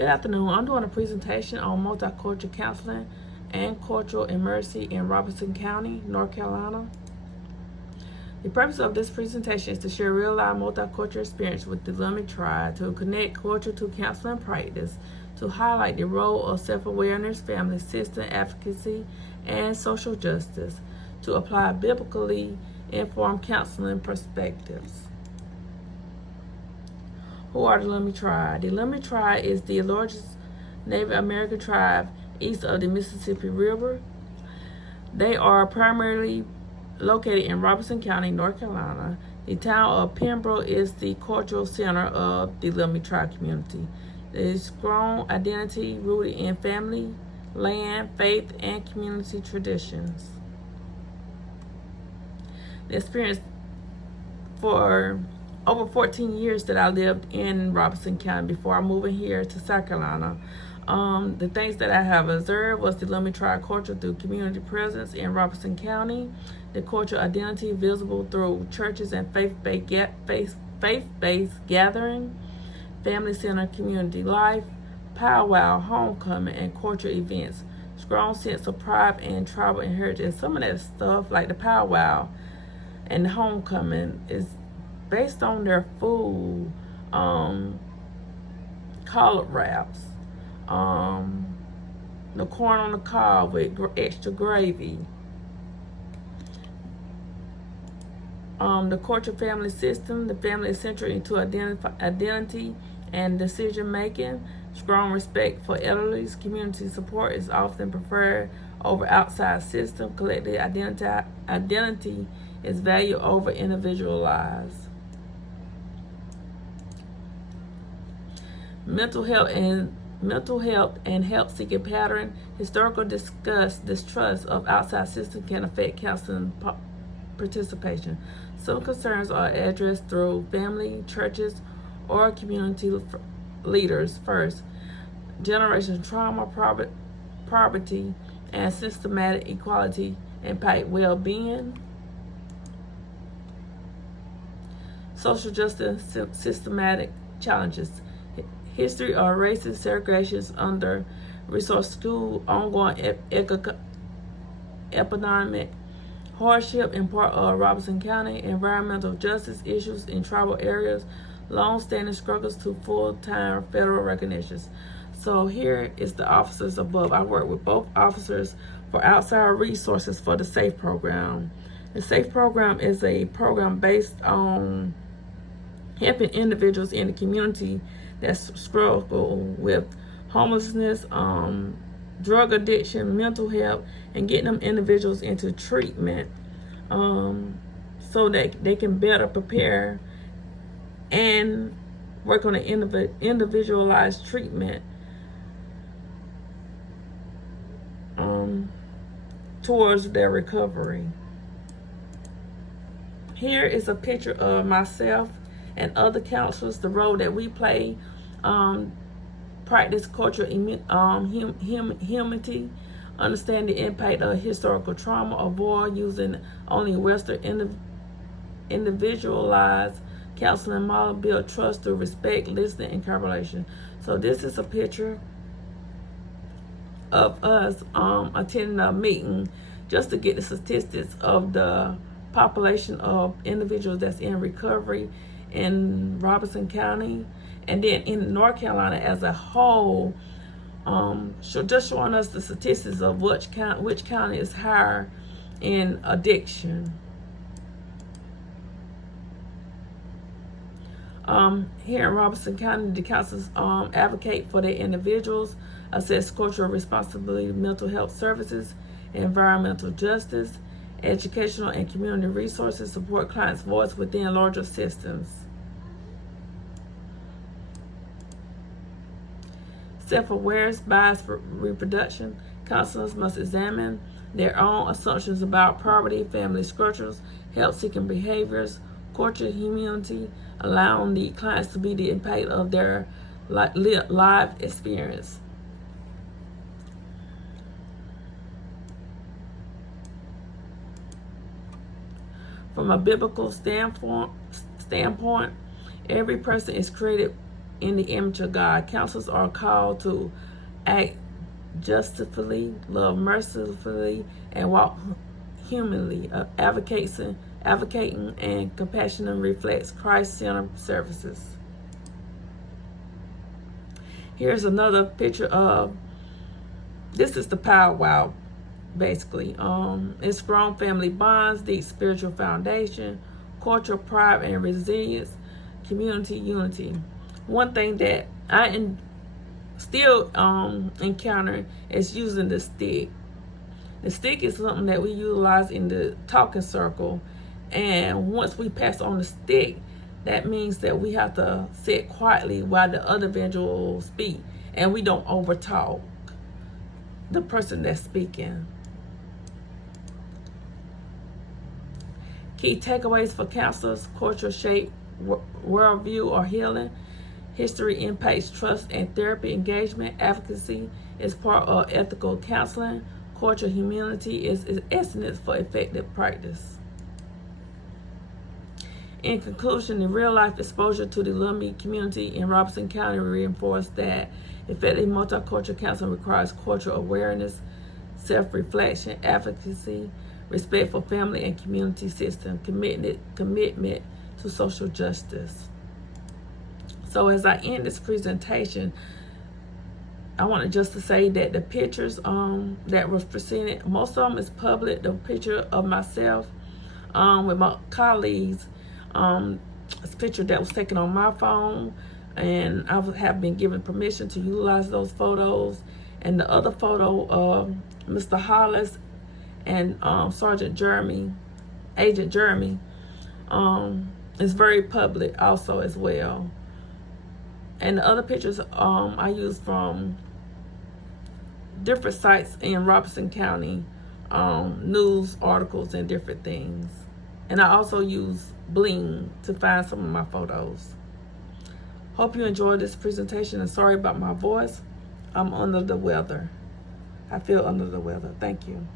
Good afternoon. I'm doing a presentation on multicultural counseling and cultural immersion in Robeson County, North Carolina. The purpose of this presentation is to share real-life multicultural experience with the Lummi tribe, to connect culture to counseling practice, to highlight the role of self-awareness, family system advocacy, and social justice, to apply biblically informed counseling perspectives. Who are the Lummi tribe? The Lummi tribe is the largest Native American tribe east of the Mississippi River. They are primarily located in Robeson County, North Carolina. The town of Pembroke is the cultural center of the Lummi tribe community. There is strong identity rooted in family, land, faith, and community traditions. The experience for over 14 years that I lived in Robeson County before I moved here to South Carolina. The things that I have observed was the Lummi tribe culture through community presence in Robeson County, the cultural identity visible through churches and faith-based gathering, family-centered community life, powwow, homecoming, and cultural events, strong sense of pride and tribal inheritance. Some of that stuff, like the powwow and the homecoming, is based on their food, collard wraps, the corn on the cob with extra gravy, the cultural family system. The family is central into identity and decision making. Strong respect for elderly. Community support is often preferred over outside system. Collective identity is valued over individualized. Mental health and health-seeking pattern. Historical distrust of outside system can affect counseling participation. Some concerns are addressed through family, churches, or community leaders first. Generational trauma, poverty, and systematic equality impact well-being. Social justice systematic challenges. History of racist segregations under resource school, ongoing economic hardship in part of Robeson County, environmental justice issues in tribal areas, long-standing struggles to full-time federal recognitions. So here is the officers above. I work with both officers for outside resources for the SAFE program. The SAFE program is a program based on helping individuals in the community that struggle with homelessness, drug addiction, mental health, and getting them individuals into treatment so that they can better prepare and work on an individualized treatment towards their recovery. Here is a picture of myself and other counselors, the role that we play, practice cultural humanity, understand the impact of historical trauma, avoid using only Western individualized counseling model, build trust through respect, listening, and collaboration. So this is a picture of us attending a meeting just to get the statistics of the population of individuals that's in recovery in Robeson County, and then in North Carolina as a whole. Just showing us the statistics of which county is higher in addiction. Here in Robeson County, the counselors advocate for their individuals, assess cultural responsibility, mental health services, environmental justice, educational and community resources, support clients' voice within larger systems. Self-awareness, bias for reproduction. Counselors must examine their own assumptions about poverty, family structures, health-seeking behaviors, cultural humanity, allowing the clients to be the impact of their live experience. From a biblical standpoint, every person is created in the image of God. Counselors are called to act justly, love mercifully, and walk humanly, advocating and compassion reflects Christ-centered services. Here's another picture of, this is the powwow, basically. It's strong family bonds, deep spiritual foundation, cultural pride and resilience, community unity. One thing that I still encounter is using the stick. The stick is something that we utilize in the talking circle, and once we pass on the stick, that means that we have to sit quietly while the other individual speak, and we don't overtalk the person that's speaking. Key takeaways for counselors: culture shape worldview or healing. History impacts trust and therapy engagement. Advocacy is part of ethical counseling. Culture humility is essence for effective practice. In conclusion, the real-life exposure to the Lummi community in Robeson County reinforced that effective multicultural counseling requires cultural awareness, self-reflection, advocacy, respect for family and community system, commitment to social justice. So as I end this presentation, I wanted just to say that the pictures that was presented, most of them is public. The picture of myself with my colleagues, it's a picture that was taken on my phone, and I have been given permission to utilize those photos. And the other photo of Mr. Hollis and Sergeant Jeremy, Agent Jeremy, is very public also as well. And the other pictures I used from different sites in Robeson County, news articles and different things. And I also use Bling to find some of my photos. Hope you enjoyed this presentation, and sorry about my voice. I'm under the weather. I feel under the weather. Thank you.